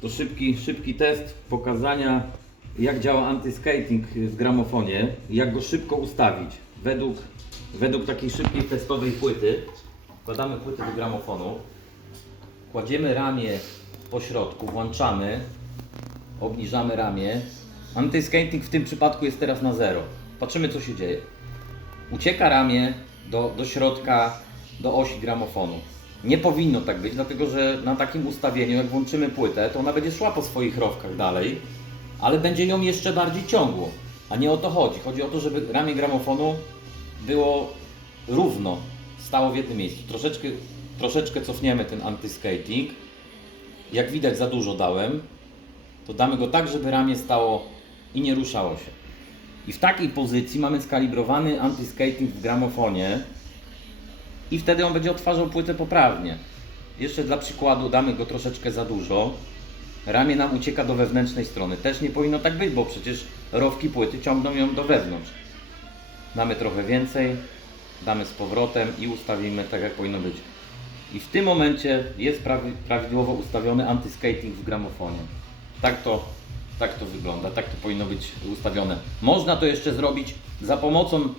To szybki, szybki test pokazania jak działa antyskating w gramofonie jak go szybko ustawić według, według takiej szybkiej testowej płyty. Wkładamy płytę do gramofonu, kładziemy ramię po środku, włączamy, obniżamy ramię. Antyskating w tym przypadku jest teraz na zero. Patrzymy co się dzieje. Ucieka ramię do, do środka, do osi gramofonu. Nie powinno tak być, dlatego że na takim ustawieniu, jak włączymy płytę, to ona będzie szła po swoich rowkach dalej, ale będzie ją jeszcze bardziej ciągło. A nie o to chodzi. Chodzi o to, żeby ramię gramofonu było równo, stało w jednym miejscu. Troszeczkę, troszeczkę cofniemy ten antyskating. Jak widać za dużo dałem, to damy go tak, żeby ramię stało i nie ruszało się. I w takiej pozycji mamy skalibrowany antyskating w gramofonie i wtedy on będzie odtwarzał płytę poprawnie. Jeszcze dla przykładu damy go troszeczkę za dużo. Ramię nam ucieka do wewnętrznej strony. Też nie powinno tak być, bo przecież rowki płyty ciągną ją do wewnątrz. Damy trochę więcej, damy z powrotem i ustawimy tak jak powinno być. I w tym momencie jest prawi, prawidłowo ustawiony antyskating w gramofonie. Tak to, tak to wygląda, tak to powinno być ustawione. Można to jeszcze zrobić za pomocą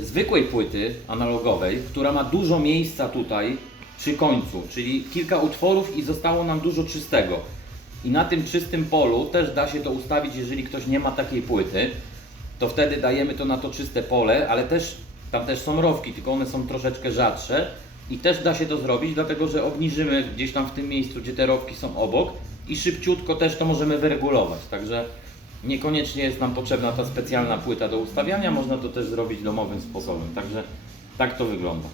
zwykłej płyty analogowej, która ma dużo miejsca tutaj przy końcu, czyli kilka utworów i zostało nam dużo czystego. I na tym czystym polu też da się to ustawić, jeżeli ktoś nie ma takiej płyty, to wtedy dajemy to na to czyste pole, ale też tam też są rowki, tylko one są troszeczkę rzadsze i też da się to zrobić, dlatego że obniżymy gdzieś tam w tym miejscu, gdzie te rowki są obok i szybciutko też to możemy wyregulować. Także niekoniecznie jest nam potrzebna ta specjalna płyta do ustawiania, można to też zrobić domowym sposobem. Także tak to wygląda.